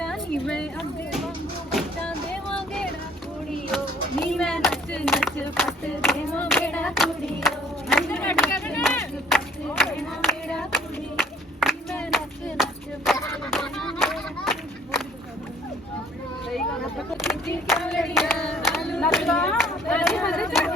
ਜਾਨੀ ਮੈਂ ਅੱਗੇ ਵਾਂਗੂ ਬੱਚਾ ਦੇਵਾਂਗੇ ਨਾ ਕੁੜੀਓ। ਨੀ ਮੈਂ ਨੱਚ ਨੱਚ ਪੱਟ ਦੇਵਾਂਗੇ ਨਾ ਕੁੜੀਓ। ਅੰਦਰ ਕੱਟ ਕੇ ਦੇਣਾ ਪੱਟ ਦੇਵਾਂਗੇ ਨਾ ਕੁੜੀਓ। ਨੀ ਮੈਂ ਨੱਚ ਨੱਚ ਪੱਟ ਦੇਵਾਂਗੇ ਨਾ ਸਹੀ ਗੱਲ ਹੈ ਪਰ ਕਿੱਡੀ ਕਿਉਂ ਲੜੀਆਂ ਨੱਚਦਾ ਅਰੇ ਹੱਦ ਚ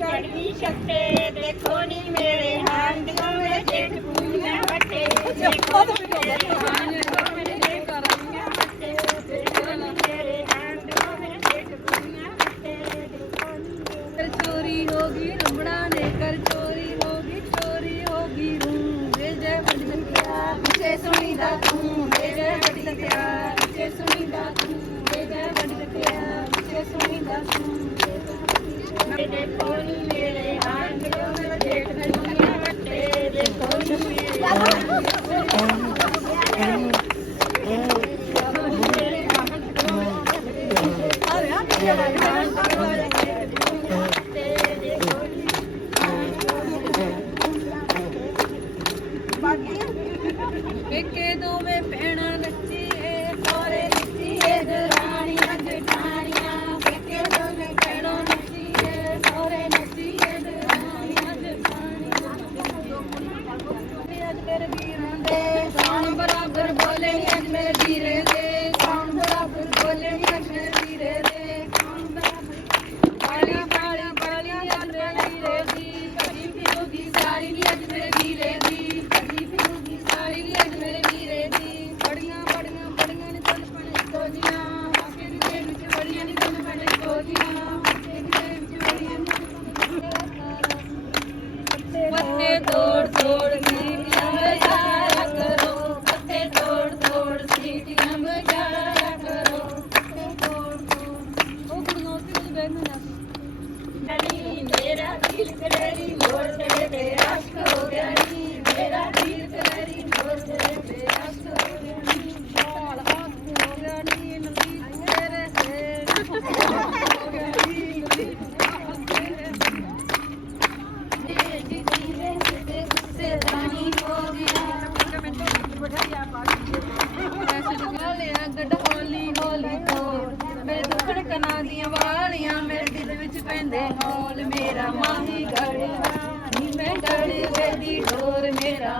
ਕੜਵੀ ਛੱਟੇ ਦੇਖੋ ਨੀ ਮੇਰੇ ਹਾਂਡੀਆਂ ਵਿੱਚ ਇੱਕ ਪੂਰੀਆਂ ਵੱਟੇ ਦੇਖੋ ਨੀ ਮੇਰੇ ਹਾਂਡੀਆਂ ਵਿੱਚ ਇੱਕ ਪੂਰੀਆਂ ਵੱਟੇ ਦੇਖੋ ਨੀ ਮੇਰੇ ਹਾਂਡੀਆਂ ਵਿੱਚ ਇੱਕ ਪੂਰੀਆਂ ਵੱਟੇ ਦੇਖੋ ਨੀ ਕਰ ਚੋਰੀ ਹੋ ਗਈ, ਰੰਬੜਾ ਨੇ ਕਰ ਚੋਰੀ ਹੋ ਗਈ, ਚੋਰੀ ਹੋ ਗਈ ਰੂੰ ਜੇ ਜੇ ਵੰਡ ਗਿਆ ਪਿੱਛੇ ਸੁਣੀ ਦਾ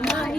Bye.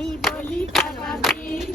Maní, bolita, papi.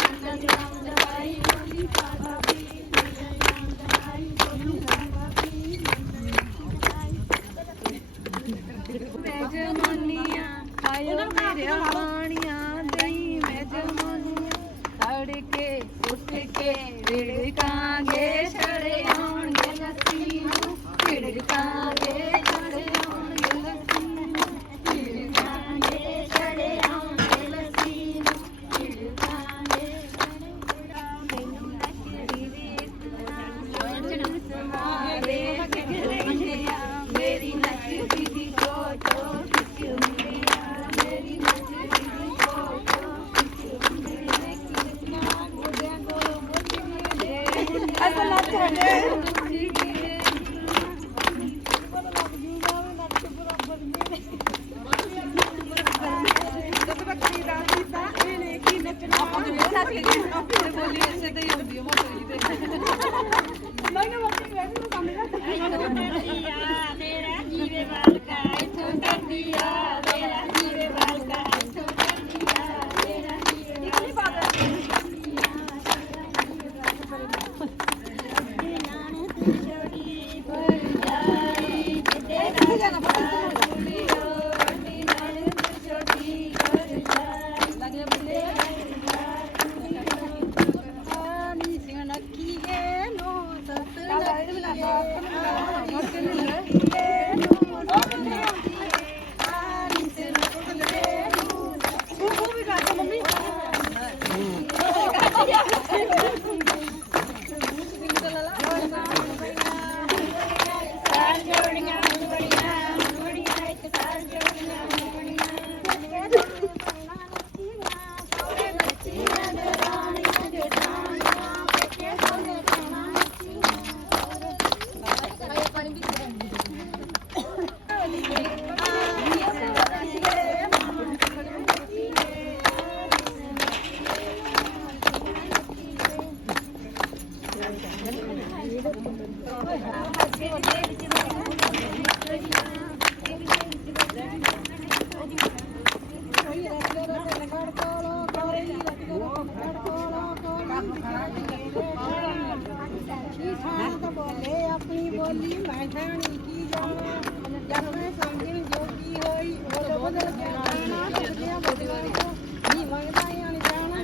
Obrigada. ਆਪਣੀ ਬੋਲੀ ਮੈਂ ਠਾਣੀ ਕੀ ਜਾਣਾ ਜਦ ਮੈਂ ਸਮਝਣ ਜੋਗੀ ਹੋਈ ਬੋਲ ਬਦਲ ਕੇ ਆਣਾ ਤਸਦੀਆਂ ਬਦਲਵਾਈ ਤੋਂ ਨੀ ਮੰਗਦਾ ਹੀ ਆਣੀ ਜਾਣਾ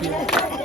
Thank you.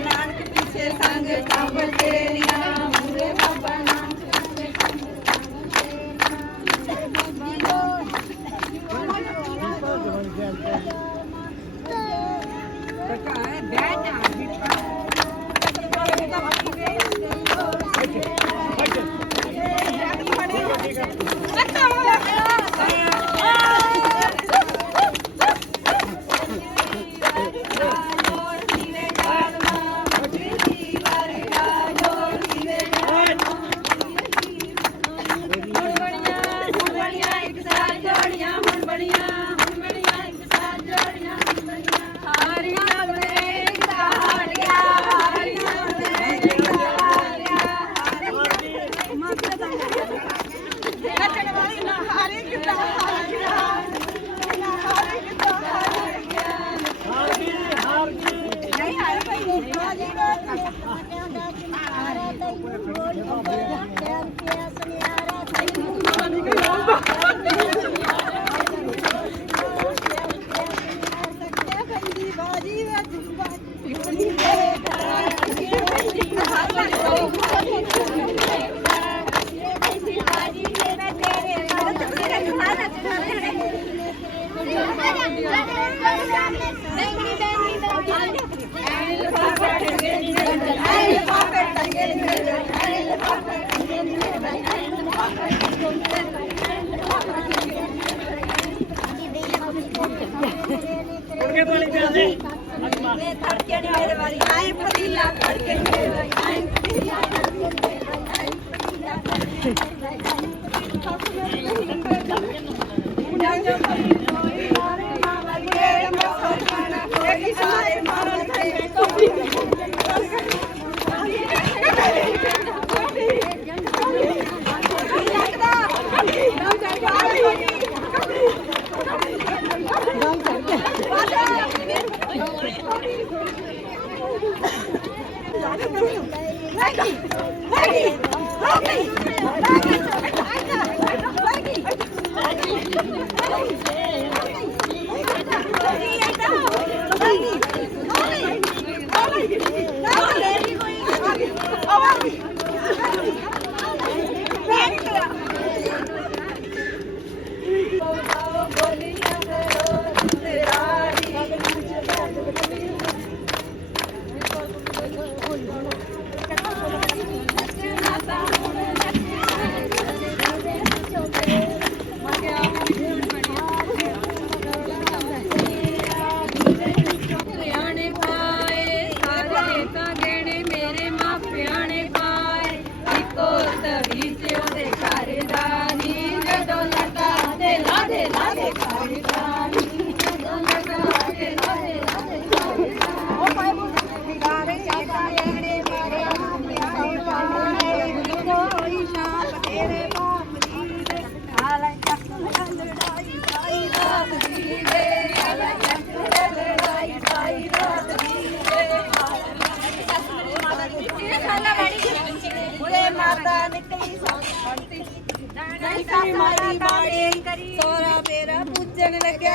ਨਾਨਕ ਪਿੱਛੇ ਸੰਗ ਕਾਬਲ ਤੇਰੀ ਕਿਸਨਾ ਗੋਡਿਆਂ ਕੋ ਮੁੱਝ ਮੇਰੇ ਅਸਲ ਨੱਚ ਇਹ ਤੜਕੇ ਨੀ ਮੇਰੇ ਵਾਲੀ। ਆਏ ਪਤੀਲਾ ਤੜਕੇ ਨੀ ਮੇਰੇ ਵਾਲੀ। ਆਏ ਪਤੀਲਾ ਤੜਕੇ ਨੀ ਮੇਰੇ ਵਾਲੀ ਆਏ ਪਤੀਲਾ ਤੜਕੇ ਨੀ ਮੇਰੇ ਵਾਲੀ। Hey! Hey!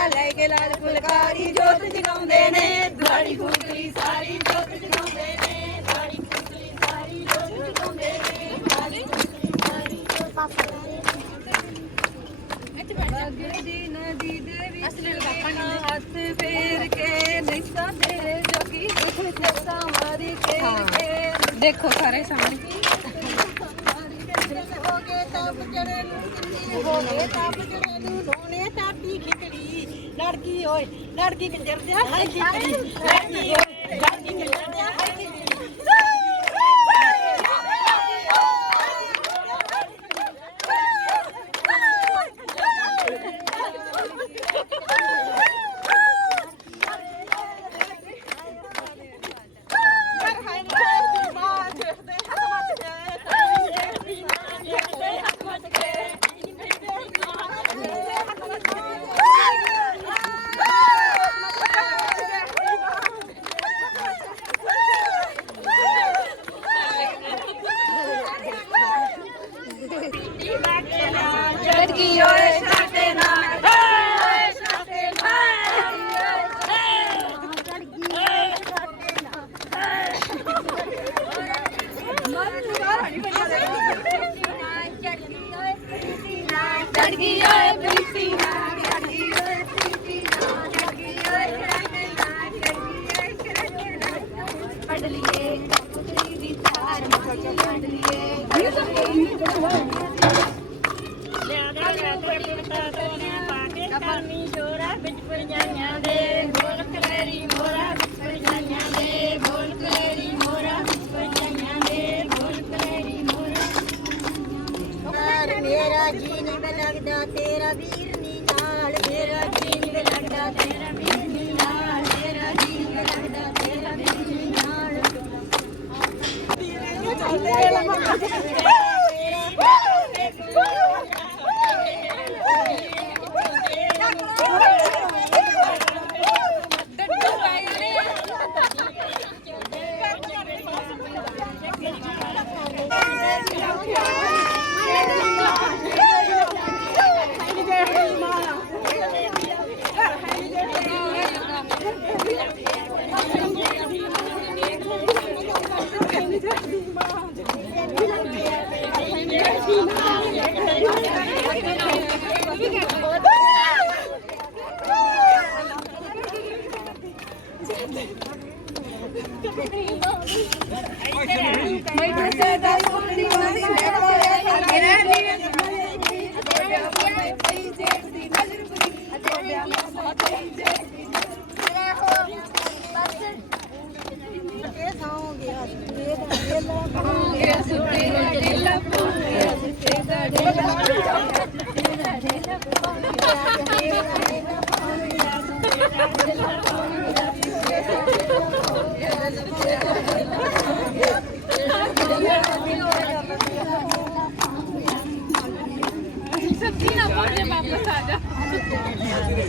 ਲੈ ਕੇ ਲਾਲ ਫੁਲਕਾਰੀ ਜੋਤ ਜਗਾਉਂਦੇ ਨੇ ਦੁਆੜੀ ਫੁਲਕਰੀ ਸਾਰੀ ਜੋਤ ਜਗਾਉਂਦੇ ਨੇ ਦੁਆੜੀ ਫੁਲਕਰੀ ਸਾਰੀ ਜੋਤ ਜਗਾਉਂਦੇ ਨੇ ਦੁਆੜੀ ਫੁਲਕਰੀ ਸਾਰੀ ਲੱਗਦੀ ਨਦੀ ਦੇ ਵਿੱਚ ਹੱਥ ਫੇਰ ਕੇ ਨਿਸਾ ਤੇਰੇ ਜੋਗੀ ਨਿਸਾ ਮਾਰੀ ਕੇ ਦੇਖੋ ਸਾਰੇ ਸਾਹਮਣੇ ਹੋ ਗਏ ਤਾਪ ਚੜੇ ਨੂੰ ਕਿੰਨੀ ਹੋ ਗਏ ਤਾਪ ਚੜੇ ਨੂੰ ਧੋਣੇ ਤਾਪੀ ਖਿਚੜੀ ਲੜਕੀ ਓਏ ਲੜਕੀ ਕੰਜਰ ਦਿਆ ਹਾਏ ਖਿਚੜੀ ਲੜਕੀ ਲੜਕੀ ਕੰਜਰ ਦਿਆ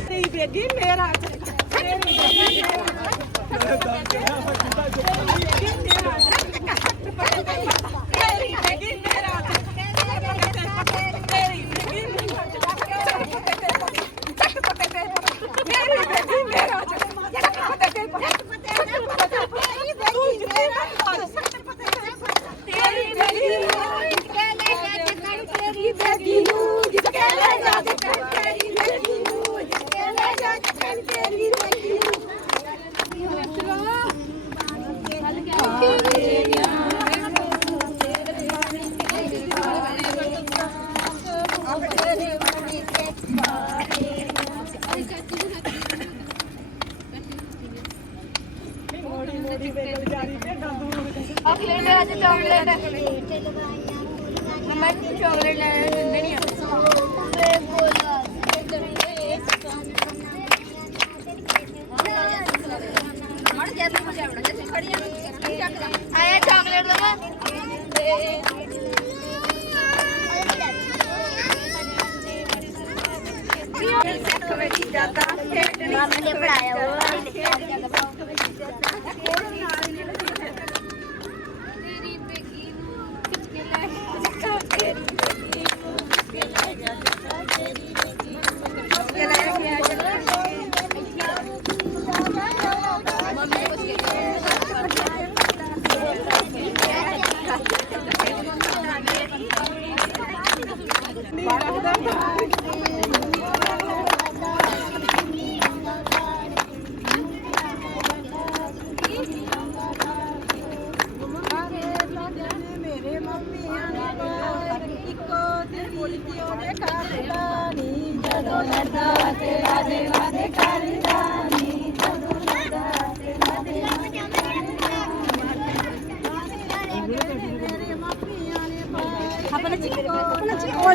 ਤੇਰੀ ਬੇਟੀ ਮੇਰਾ ਤੇਰੀ ਬੇਟੀ ਮੇਰਾ कमेटी जाता है।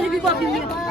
बीबी को अपनी